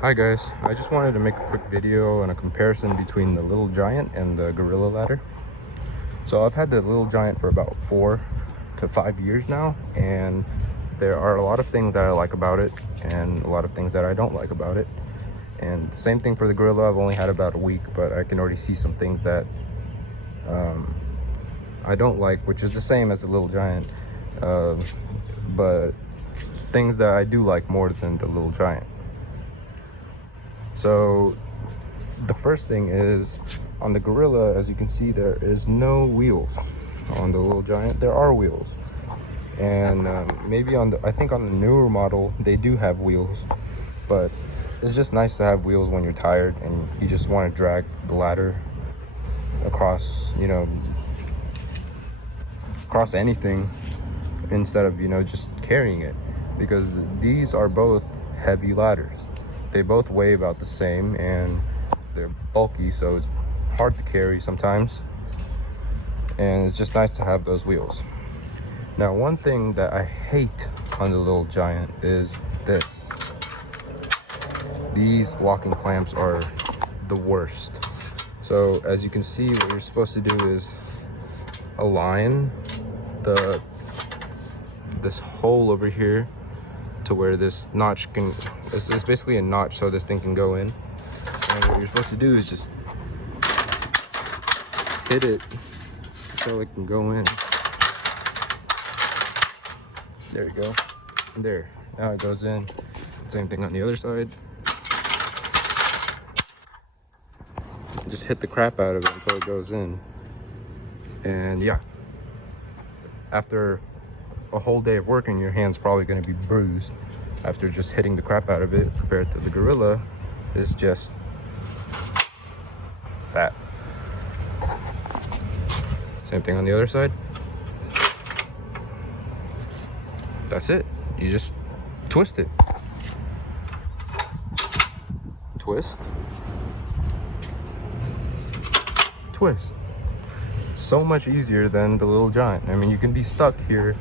Hi guys, I just wanted to make a quick video and a comparison between the Little Giant and the Gorilla ladder. So I've had the Little Giant for about 4 to 5 years now, and there are a lot of things that I like about it and a lot of things that I don't like about it. And same thing for the Gorilla. I've only had about a week, but I can already see some things that I don't like, which is the same as the Little Giant, but things that I do like more than the Little Giant. So the first thing is, on the Gorilla, as you can see, there is no wheels. On the Little Giant there are wheels, and maybe I think on the newer model they do have wheels, but it's just nice to have wheels when you're tired and you just want to drag the ladder across, across anything, instead of just carrying it, because these are both heavy ladders. They both weigh about the same and they're bulky, so it's hard to carry sometimes, and it's just nice to have those wheels. Now, one thing that I hate on the Little Giant is this. These locking clamps are the worst. So as you can see, what you're supposed to do is align this hole over here to where this notch can, it's basically a notch so this thing can go in. And what you're supposed to do is just hit it so it can go in. There you go. There, now it goes in. Same thing on the other side. Just hit the crap out of it until it goes in. And yeah, after a whole day of working, your hand's probably going to be bruised after just hitting the crap out of it, compared to the Gorilla is just that. Same thing on the other side. That's it. You just twist it. Twist. Twist. So much easier than the Little Giant. I mean, you can be stuck here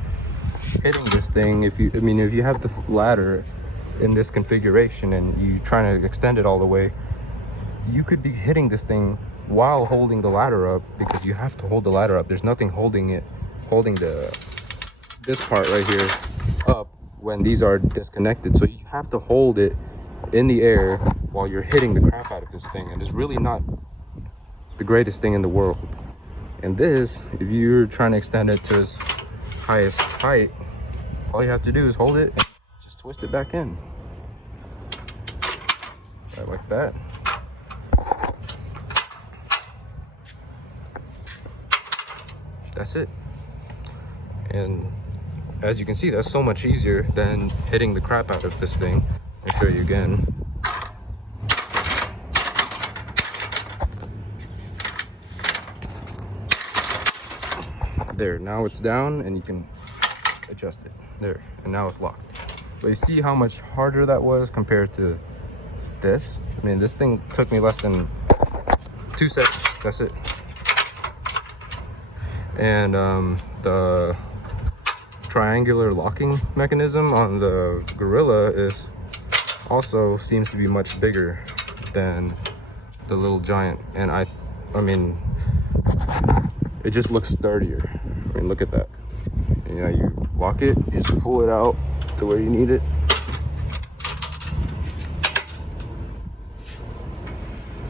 hitting this thing if you have the ladder in this configuration and you trying to extend it all the way, you could be hitting this thing while holding the ladder up, because you have to hold the ladder up. There's nothing holding this part right here up when these are disconnected, so you have to hold it in the air while you're hitting the crap out of this thing, and it's really not the greatest thing in the world. And this, if you're trying to extend it to its highest height, all you have to do is hold it and just twist it back in. Right, like that. That's it. And as you can see, that's so much easier than hitting the crap out of this thing. I'll show you again. There, now it's down and you can adjust it. There, and now it's locked. But you see how much harder that was compared to this? I mean, this thing took me less than 2 seconds. That's it. And the triangular locking mechanism on the Gorilla also seems to be much bigger than the Little Giant, and I mean, it just looks sturdier. I mean, look at that. You lock it, you just pull it out to where you need it.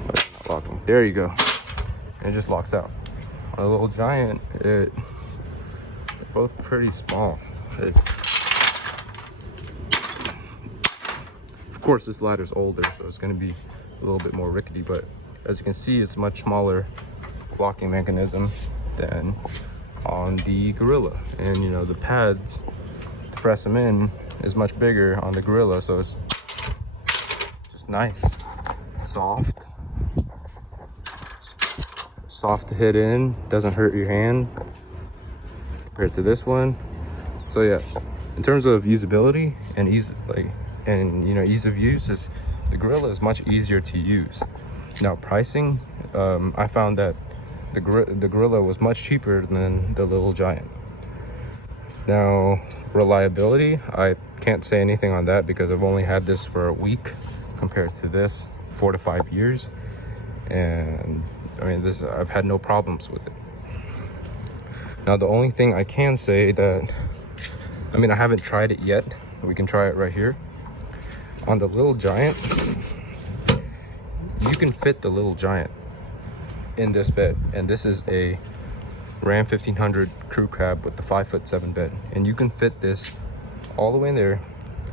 Oh, it's not locking. There you go. And it just locks out. On the Little Giant, they're both pretty small. Of course, this ladder's older, so it's going to be a little bit more rickety, but as you can see, it's much smaller locking mechanism than on the Gorilla. And the pads to press them in is much bigger on the Gorilla, so it's just nice, soft to hit in, doesn't hurt your hand compared to this one. So yeah, in terms of usability and ease of use, the Gorilla is much easier to use. Now, pricing, I found that the Gorilla was much cheaper than the Little Giant. Now, reliability, I can't say anything on that because I've only had this for a week, compared to this, 4 to 5 years. And I mean, this, I've had no problems with it. Now the only thing I can say that, I mean, I haven't tried it yet. We can try it right here. On the Little Giant, you can fit the Little Giant in this bed. And this is a Ram 1500 crew cab with the 5'7" bed. And you can fit this all the way in there,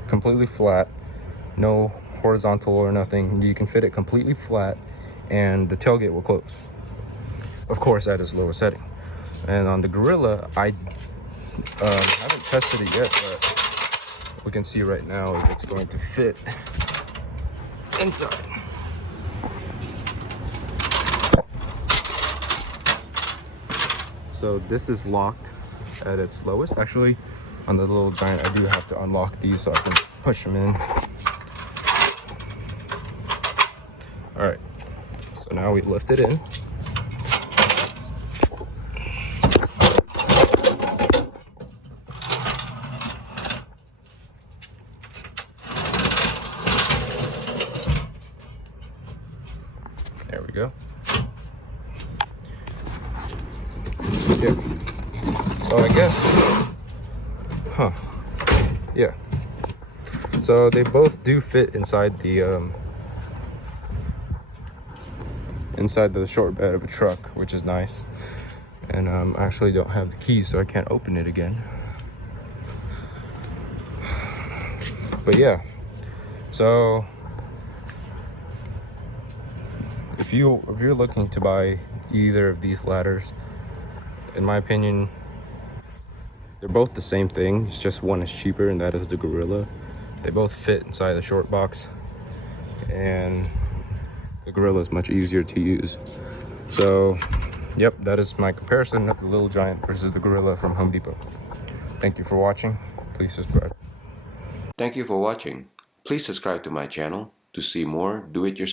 completely flat, no horizontal or nothing. You can fit it completely flat, and the tailgate will close. Of course, at its lower setting. And on the Gorilla, I haven't tested it yet, but we can see right now if it's going to fit inside. So this is locked at its lowest. Actually, on the Little Giant, I do have to unlock these so I can push them in. All right, so now we lift it in. There we go. Yeah. So I guess, yeah. So they both do fit inside the short bed of a truck, which is nice. And I actually don't have the keys, so I can't open it again. But yeah, so if you're looking to buy either of these ladders, in my opinion, they're both the same thing. It's just one is cheaper, and that is the Gorilla. They both fit inside the short box, and the Gorilla is much easier to use. So, yep, that is my comparison of the Little Giant versus the Gorilla from Home Depot. Thank you for watching. Please subscribe. Thank you for watching. Please subscribe to my channel to see more do-it-yourself